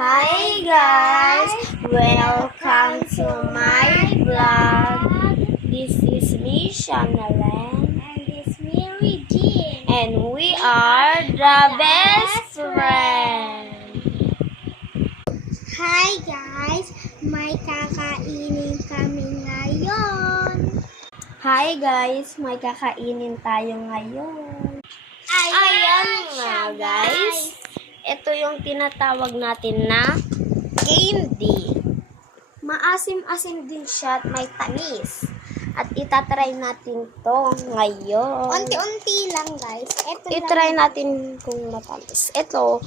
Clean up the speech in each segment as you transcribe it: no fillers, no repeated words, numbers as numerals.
Hi guys! Welcome to my vlog. This is me, Shanalan. And it's me, Regine. And we are the best friends. Hi guys! May kakainin kami ngayon. Hi guys! May kakainin tayo ngayon. Ayan nga guys. Ito yung tinatawag natin na candy. Maasim-asim din siya at may tamis. At itatry natin to ngayon. Unti-unti lang guys. I-try natin kung matamis. Ito,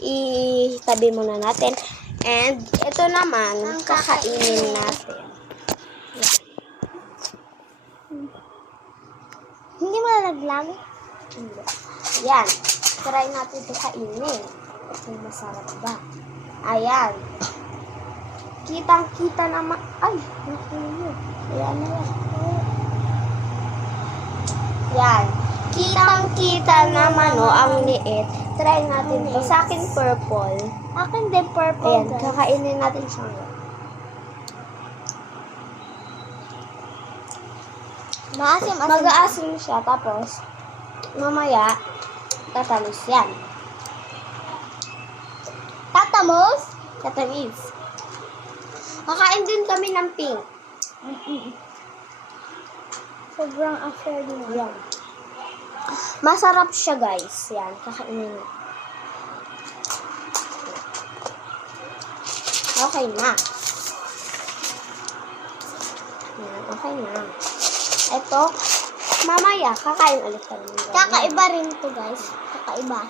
itabi muna natin. And ito naman, kakainin natin. Hindi malaglag? Hindi. Yan. Try natin ito kainin. Kung masarap ba. Ayan. Kitang-kita naman. Ay, nakuha. Ayan na yan. Yan. Kitang-kita naman, ang liit. Try natin ito. Sa akin, purple. Akin din purple Ayan, guys. kakainin natin siya ngayon. Maasim-asim. Mag-aasim siya, tapos, mamaya, tatamis yan. Tatamos? Tatamis. Kakain din kami ng pink. Sobrang affair din. Yan. Masarap siya, guys. Yan, kakainin na. Okay na. Yan, okay na. Ito, mamaya, kakain ulit kami. Kakaiba rin to guys. Kakaiba.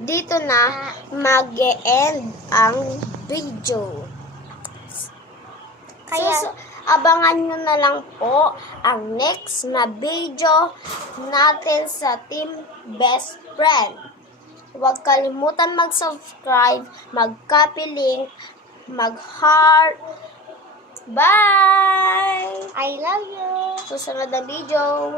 Dito na mag-e-end ang video. Kaya- Abangan nyo na lang po ang next na video natin sa Team Best Friend. Huwag kalimutan mag-subscribe, mag-copy link, mag-heart. Bye! I love you. Susunod na video.